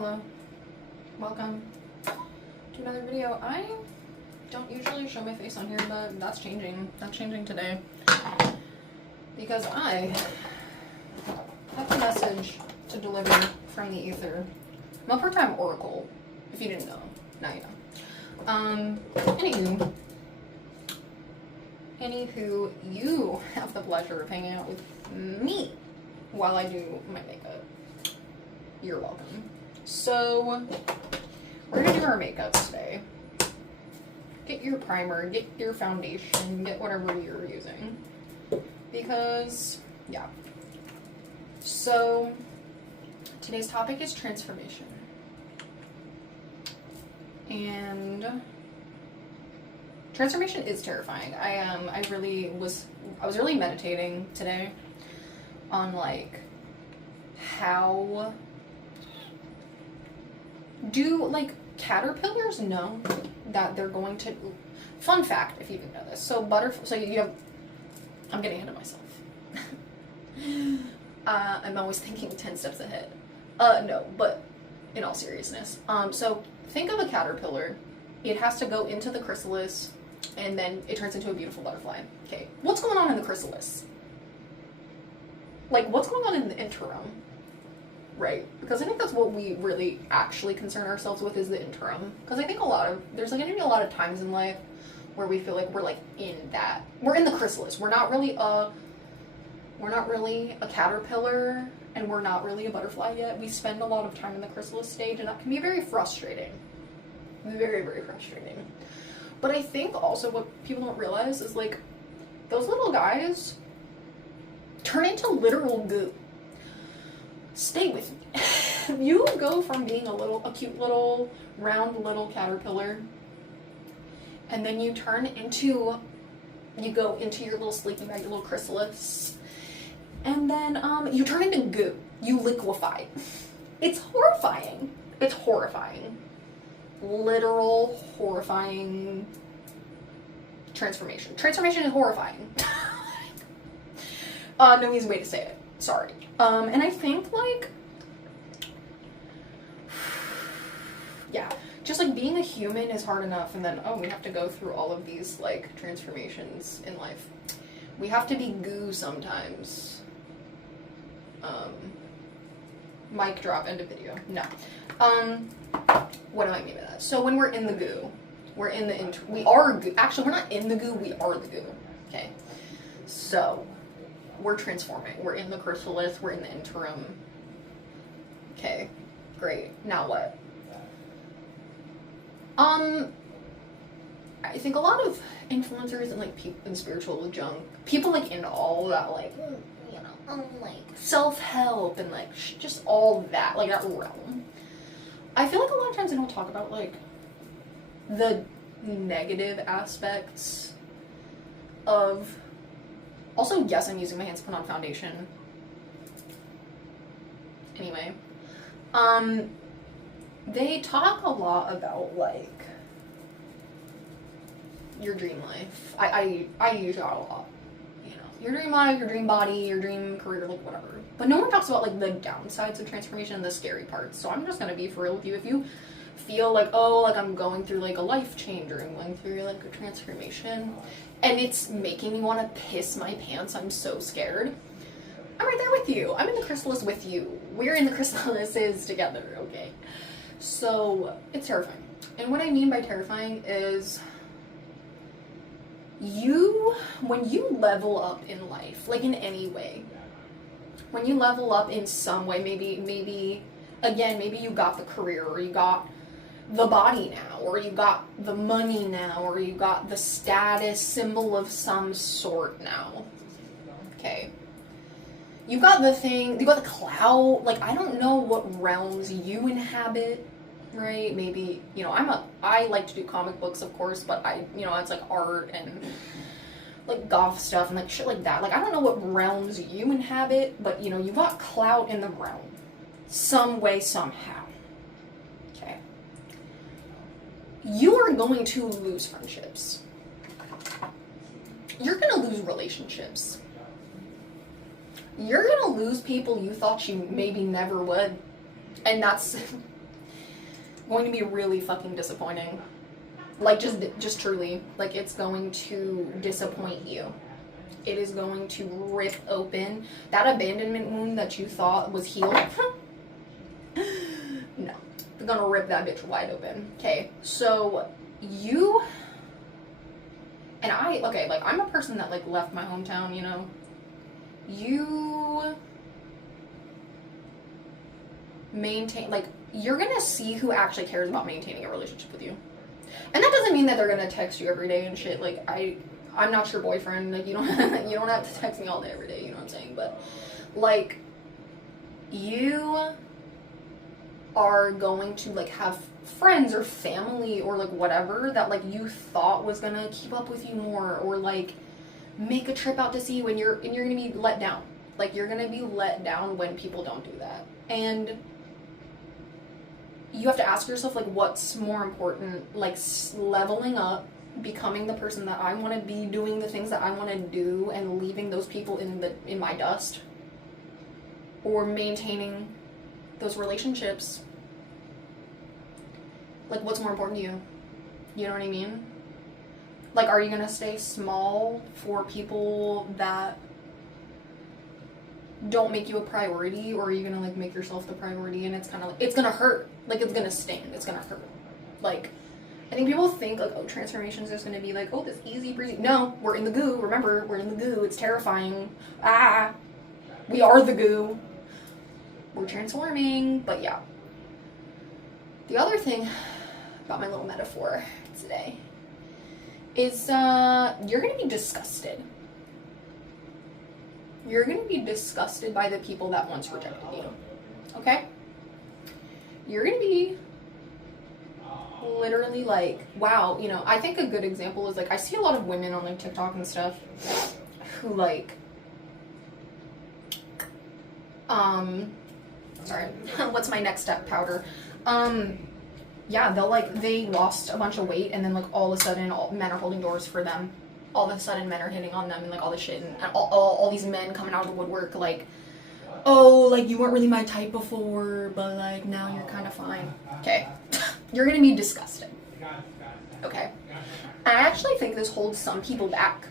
Hello, welcome to another video. I don't usually show my face on here, but that's changing. That's changing today because I have a message to deliver from the ether. I'm a part-time oracle, if you didn't know. Now you know. Anywho, you have the pleasure of hanging out with me while I do my makeup. You're welcome. So, we're gonna do our makeup today. Get your primer, get your foundation, get whatever you're using. Because, yeah. So, today's topic is transformation. And transformation is terrifying. I was really meditating today on like how do like caterpillars know that they're going to, fun fact if you didn't know this, so you have, I'm getting ahead of myself. I'm always thinking 10 steps ahead. No, but in all seriousness, so think of a caterpillar. It has to go into the chrysalis and then it turns into a beautiful butterfly. Okay, what's going on in the chrysalis? Like, what's going on in the interim? Right? Because I think that's what we really actually concern ourselves with, is the interim. Because I think there's like going to be a lot of times in life where we feel like we're like we're in the chrysalis. We're not really a caterpillar and we're not really a butterfly yet. We spend a lot of time in the chrysalis stage and that can be very frustrating. Very, very frustrating. But I think also what people don't realize is like those little guys turn into literal goo. Stay with me. You go from being a cute little, round little caterpillar, and then you go into your little sleeping bag, your little chrysalis, and then you turn into goo. You liquefy. It's horrifying. It's horrifying. Literal horrifying transformation. Transformation is horrifying. No easy way to say it. Sorry. And I think like, yeah, just like being a human is hard enough, and then we have to go through all of these like transformations in life. We have to be goo sometimes. Mic drop, end of video. No. What do I mean by that? So when we're in the goo, we are goo. Actually, we're not in the goo, we are the goo. Okay. So we're transforming. We're in the chrysalis, we're in the interim. Okay, great. Now what? I think a lot of influencers and like people in spiritual junk, people like into all that like, like self-help and like just all that, like that realm. I feel like a lot of times they don't talk about like the negative aspects of. Also, yes, I'm using my hands to put on foundation. Anyway, they talk a lot about like your dream life. I use that a lot. Your dream life, your dream body, your dream career, like whatever. But no one talks about like the downsides of transformation and the scary parts. So I'm just gonna be for real with you. If you feel like, I'm going through like a life change, or I'm going through like a transformation, and it's making me want to piss my pants, I'm so scared, I'm right there with you. I'm in the chrysalis with you. We're in the chrysalises together, okay? So it's terrifying. And what I mean by terrifying is when you level up in life, like in any way, when you level up in some way, maybe you got the career, or you got the body now, or you got the money now, or you got the status symbol of some sort now. Okay. You got the thing, you got the clout, like I don't know what realms you inhabit, right? Maybe, I like to do comic books, of course, but it's like art and like goth stuff and like shit like that. Like I don't know what realms you inhabit, but you got clout in the realm. Some way, somehow. Okay. You are going to lose friendships. You're going to lose relationships. You're going to lose people you thought you maybe never would. And that's going to be really fucking disappointing. Like, just truly, like, it's going to disappoint you. It is going to rip open that abandonment wound that you thought was healed. No, it's gonna rip that bitch wide open. Okay, so you and I, okay, like, I'm a person that, like, left my hometown, you know. You maintain, like, you're gonna see who actually cares about maintaining a relationship with you. And that doesn't mean that they're gonna text you every day and shit. Like, I'm not your boyfriend. Like, you don't have to text me all day every day, you know what I'm saying? But, like, you are going to, like, have friends or family or, like, whatever that, like, you thought was gonna keep up with you more, or, like, make a trip out to see you, and you're gonna be let down. Like, you're gonna be let down when people don't do that. And you have to ask yourself, like, what's more important? Like, leveling up, becoming the person that I want to be, doing the things that I want to do, and leaving those people in my dust, or maintaining those relationships. Like, what's more important to you? You know what I mean? Like, are you gonna stay small for people that don't make you a priority, or are you gonna, like, make yourself the priority? And it's kind of like, it's gonna hurt. Like, it's gonna sting. It's gonna hurt. Like, I think people think, like, oh, transformation is just gonna be like, oh, this easy breezy. No, we're in the goo. Remember, we're in the goo. It's terrifying. We are the goo. We're transforming. But yeah. The other thing about my little metaphor today is you're gonna be disgusted. You're gonna be disgusted by the people that once rejected you. Okay? You're gonna be literally like, wow, you know, I think a good example is, like, I see a lot of women on, like, TikTok and stuff who, like, sorry, what's my next step powder? Yeah, they lost a bunch of weight, and then, like, all of a sudden, men are holding doors for them. All of a sudden, men are hitting on them, and, like, all this shit, and all these men coming out of the woodwork, like, oh, like, you weren't really my type before, but, like, now you're kind of fine. Okay. You're gonna be disgusted. Okay? I actually think this holds some people back.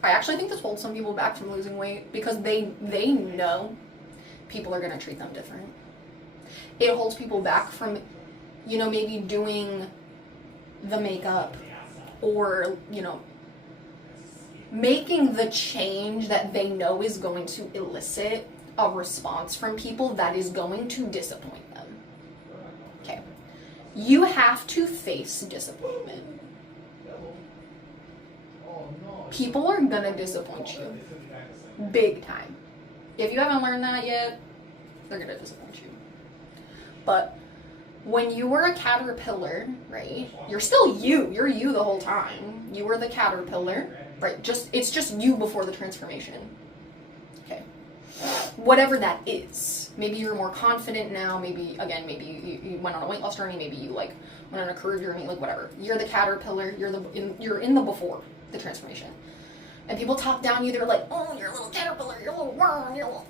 From losing weight, because they know people are gonna treat them different. It holds people back from, you know, maybe doing the makeup, or, you know, making the change that they know is going to elicit a response from people that is going to disappoint them. Okay. You have to face disappointment. People are gonna disappoint you. Big time. If you haven't learned that yet, they're gonna disappoint you. But when you were a caterpillar, right? You're still you. You're you the whole time. You were the caterpillar, right? It's just you before the transformation. Okay. Whatever that is. Maybe you're more confident now. Maybe you went on a weight loss journey. Maybe you, like, went on a career journey. Like, whatever. You're the caterpillar. You're in the before the transformation. And people talk down you. They're like, oh, you're a little caterpillar. You're a little worm. You're a little.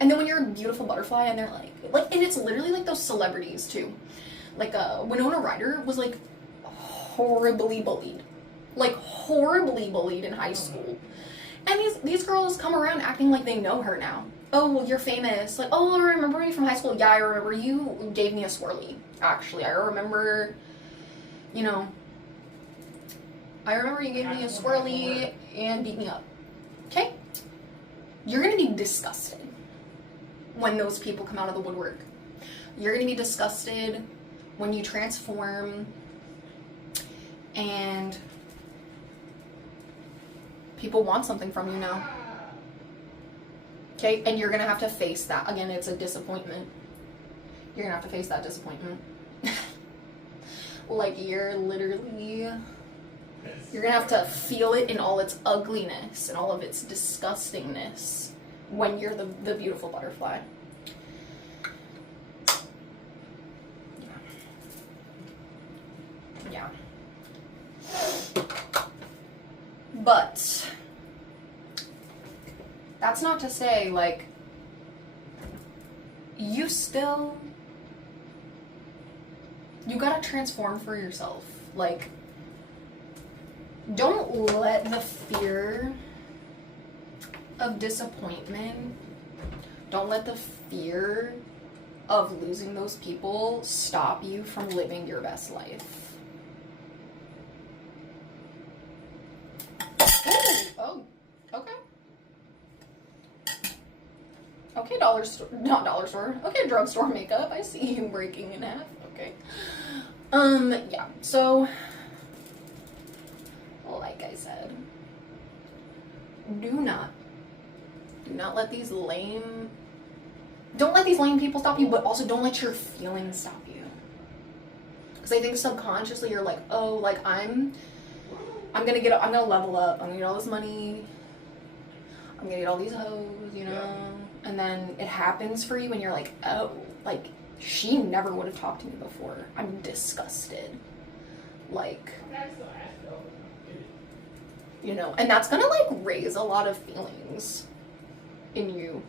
And then when you're a beautiful butterfly, and they're like, and it's literally like those celebrities too. Like, Winona Ryder was, like, horribly bullied. Like, horribly bullied in high school. And these girls come around acting like they know her now. Oh, well, you're famous. Like, oh, I remember you from high school. Yeah, I remember you gave me a swirly. Actually, I remember, you know, you gave me a swirly and beat me up. Okay? You're gonna be disgusted when those people come out of the woodwork. You're gonna be disgusted when you transform and people want something from you now. Okay? And you're gonna have to face that. Again, it's a disappointment. You're gonna have to face that disappointment. Like, you're gonna have to feel it in all its ugliness and all of its disgustingness when you're the beautiful butterfly. Yeah. But that's not to say, like, You gotta transform for yourself. Like, don't let the fear of disappointment, don't let the fear of losing those people stop you from living your best life. Ooh, oh, okay. Okay, dollar store, not dollar store. Okay, drugstore makeup. I see you breaking in half. Okay. Yeah, so, like I said, do not let these lame, don't let these lame people stop you, but also don't let your feelings stop you. Because I think subconsciously you're like, oh, like I'm gonna level up, I'm gonna get all this money, I'm gonna get all these hoes, you know? Yeah. And then it happens for you and you're like, oh, like, she never would have talked to me before. I'm disgusted. Like, you know, and that's gonna like raise a lot of feelings in you.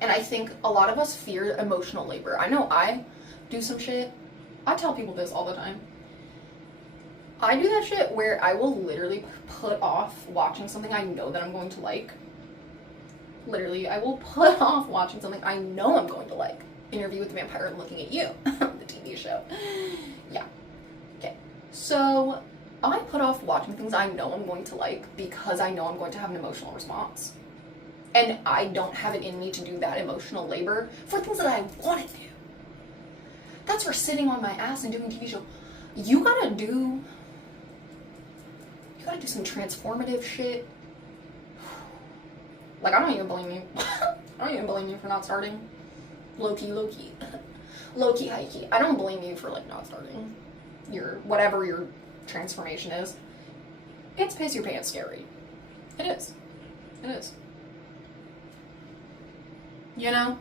And I think a lot of us fear emotional labor. I know I do some shit. I tell people this all the time. I do that shit where I will literally put off watching something I know that I'm going to like. Literally, I will put off watching something I know I'm going to like. Interview with the Vampire and Looking at You, the TV show. Yeah. Okay. So, I put off watching things I know I'm going to like because I know I'm going to have an emotional response. And I don't have it in me to do that emotional labor for things that I want to do. That's for sitting on my ass and doing TV show. You gotta do some transformative shit. Like, I don't even blame you. I don't even blame you for not starting. Low-key. Low-key, high-key. I don't blame you for, like, not starting whatever your transformation is. It's piss your pants scary. It is. It is. You know?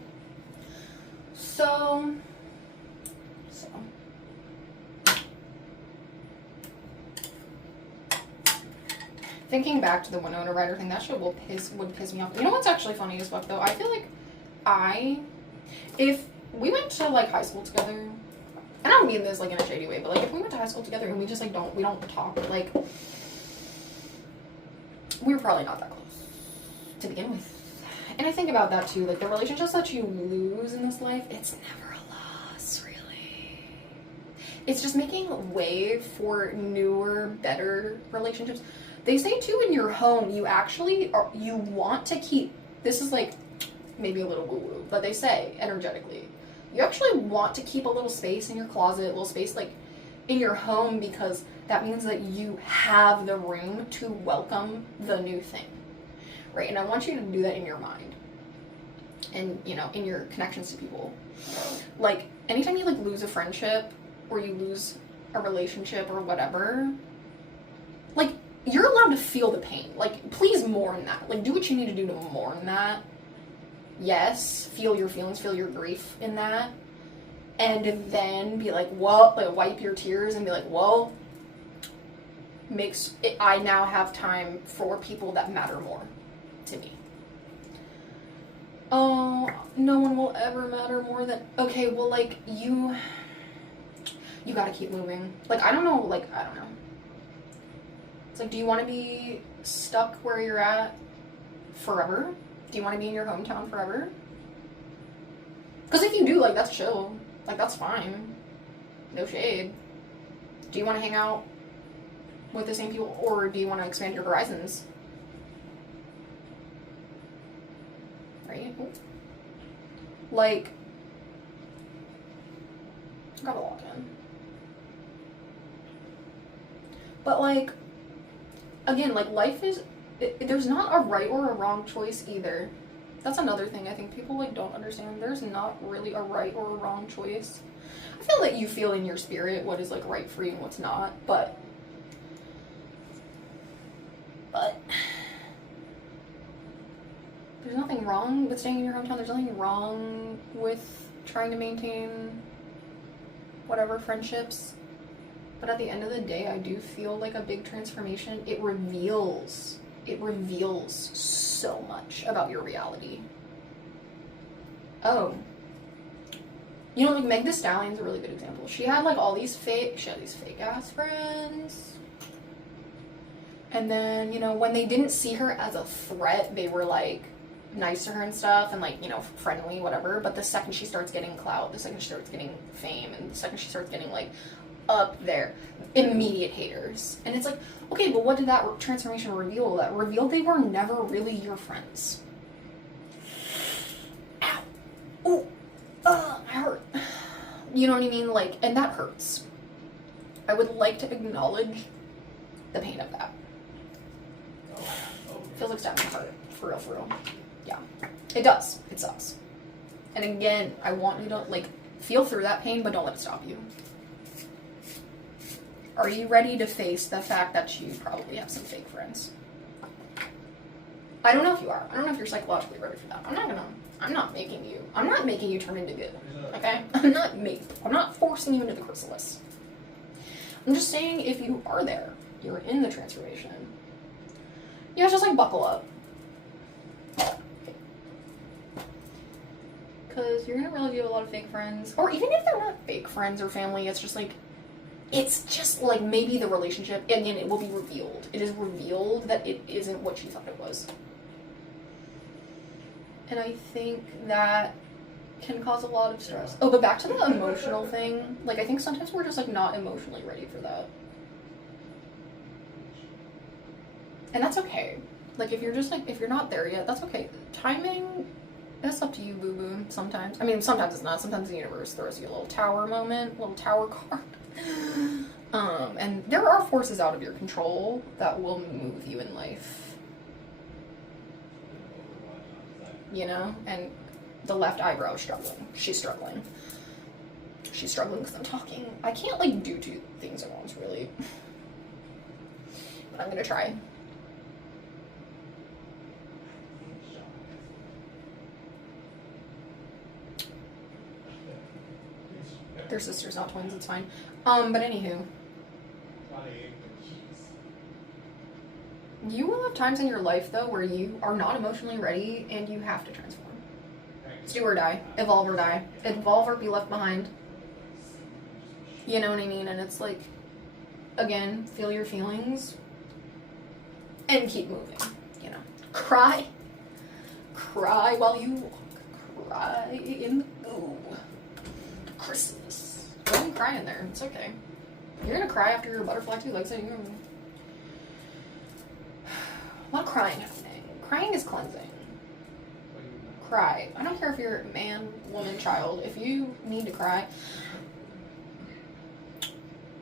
So. Thinking back to the Winona Ryder thing, that shit would piss me off. You know what's actually funny as fuck, though? I feel like if we went to, like, high school together, and I don't mean this, like, in a shady way, but, like, if we went to high school together and we just, like, we don't talk, like, we were probably not that close to begin with. And I think about that, too. Like, the relationships that you lose in this life, it's never a loss, really. It's just making way for newer, better relationships. They say, too, in your home, you want to keep, this is, like, maybe a little woo-woo, but they say, energetically, you actually want to keep a little space in your closet, a little space, like, in your home, because that means that you have the room to welcome the new thing, right? And I want you to do that in your mind, and, you know, in your connections to people. Like, anytime you, like, lose a friendship, or you lose a relationship, or whatever, like, you're allowed to feel the pain. Like, please mourn that. Like, do what you need to do to mourn that. Yes, feel your feelings, feel your grief in that. And then be like, well, like, wipe your tears and be like, well, I now have time for people that matter more to me. Oh, no one will ever matter more than, okay, well, like, you gotta keep moving. Like, I don't know. It's like, do you want to be stuck where you're at forever? Do you want to be in your hometown forever? Because if you do, like, that's chill. Like, that's fine. No shade. Do you want to hang out with the same people, or do you want to expand your horizons? Right? Like, gotta walk in. But, like, again, like, life is, there's not a right or a wrong choice either. That's another thing I think people, like, don't understand. There's not really a right or a wrong choice. I feel that you feel in your spirit what is, like, right for you and what's not, but there's nothing wrong with staying in your hometown. There's nothing wrong with trying to maintain whatever friendships. But at the end of the day, I do feel like a big transformation, it reveals so much about your reality. Oh. You know, like Meg Thee Stallion's a really good example. She had like all these fake ass friends. And then, you know, when they didn't see her as a threat, they were like nice to her and stuff and like, you know, friendly, whatever. But the second she starts getting clout, the second she starts getting fame, and the second she starts getting like up there, immediate haters. And it's like, okay, but what did that transformation reveal? That revealed they were never really your friends. Ow. Ooh. I hurt. You know what I mean? Like, and that hurts. I would like to acknowledge the pain of that. Feels like stabbing my heart. For real, for real. Yeah. It does. It sucks. And again, I want you to, like, feel through that pain, but don't let it stop you. Are you ready to face the fact that you probably have some fake friends? I don't know if you are. I don't know if you're psychologically ready for that. I'm not making you turn into good. Okay? I'm not forcing you into the chrysalis. I'm just saying if you are there, you're in the transformation, you have to just like buckle up. Because you're gonna realize you have a lot of fake friends. Or even if they're not fake friends or family, it's just like maybe the relationship, and then it will be revealed. It is revealed that it isn't what you thought it was. And I think that can cause a lot of stress. Oh, but back to the emotional thing. Like, I think sometimes we're just like not emotionally ready for that. And that's okay. Like, if you're not there yet, that's okay. Timing, that's up to you, boo-boo, sometimes. I mean, sometimes it's not. Sometimes the universe throws you a little tower moment, little tower card. And there are forces out of your control that will move you in life. You know? And the left eyebrow is struggling. She's struggling. She's struggling because I'm talking. I can't, like, do two things at once, really. But I'm gonna try. They're sisters, not twins, it's fine. But anywho. You will have times in your life, though, where you are not emotionally ready and you have to transform. It's do or die. Evolve or die. Evolve or be left behind. You know what I mean? And it's like, again, feel your feelings and keep moving, you know. Cry. Cry while you walk. Cry in the goo. Christmas. Go and cry in there. It's okay. You're gonna cry after your butterfly too. Like I said, you're gonna... A lot of crying happening. Crying is cleansing. Cry. I don't care if you're man, woman, child. If you need to cry,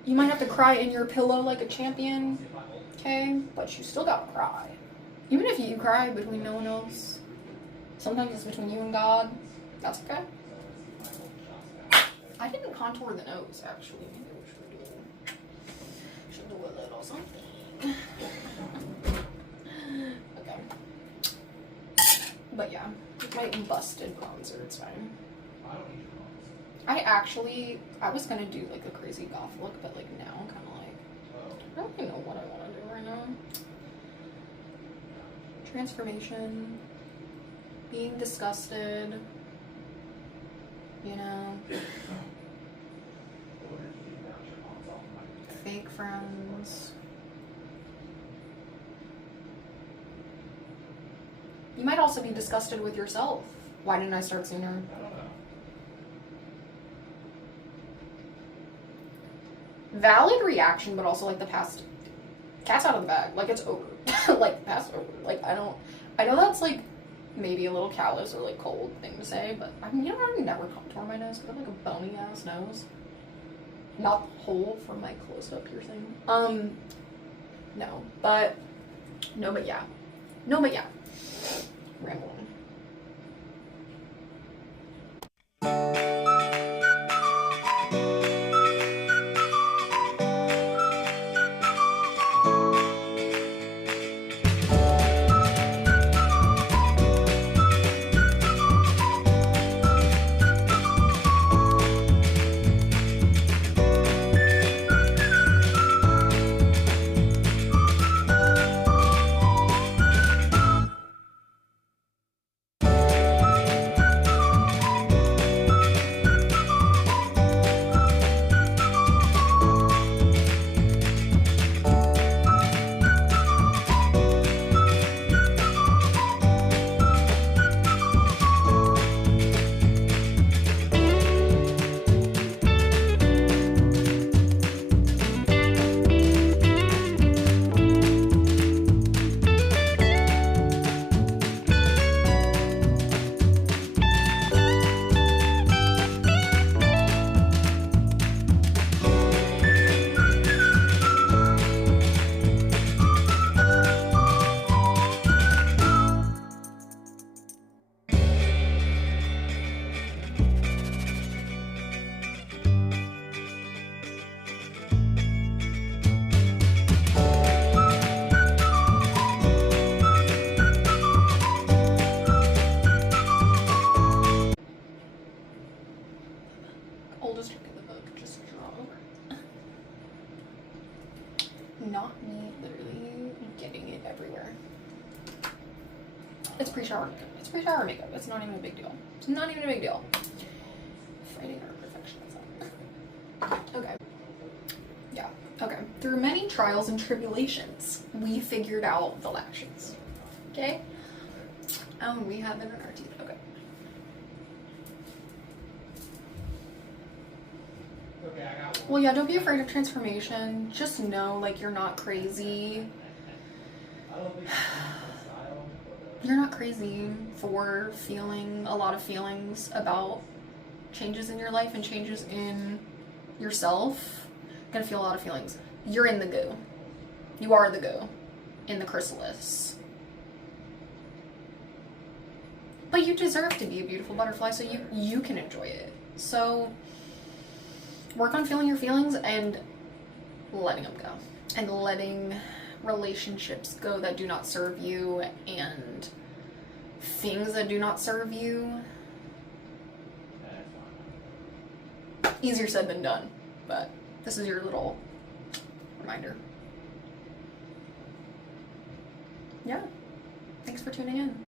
you might have to cry in your pillow like a champion, okay? But you still gotta cry. Even if you cry between no one else, sometimes it's between you and God. That's okay. I didn't contour the nose, actually. Maybe we should do a little something. Okay. But yeah, my busted bronzer, it's fine. I was gonna do like a crazy goth look, but like now I'm kind of like, I don't really know what I want to do right now. Transformation, being disgusted, you know, fake friends. You might also be disgusted with yourself. Why didn't I start sooner? Valid reaction, but also like the past. Cat's out of the bag. Like, it's over. Like, past over. Like, I know that's like maybe a little callous or like cold thing to say, but I mean, you know, I never contour my nose because I have like a bony ass nose. Not the hole from my close up piercing. No, but yeah. Rambling. not me literally getting it everywhere. It's pre-shower makeup. It's pre-shower makeup. It's not even a big deal. It's not even a big deal. Fighting our perfectionism. Okay. Yeah. Okay. Through many trials and tribulations, we figured out the lashes. Okay? We have them in our teeth. Okay. Well, yeah, don't be afraid of transformation. Just know, like, you're not crazy. You're not crazy for feeling a lot of feelings about changes in your life and changes in yourself. You're gonna feel a lot of feelings. You're in the goo. You are the goo in the chrysalis. But you deserve to be a beautiful butterfly, so you can enjoy it. So work on feeling your feelings and letting them go. And letting relationships go that do not serve you and things that do not serve you. Easier said than done, but this is your little reminder. Yeah. Thanks for tuning in.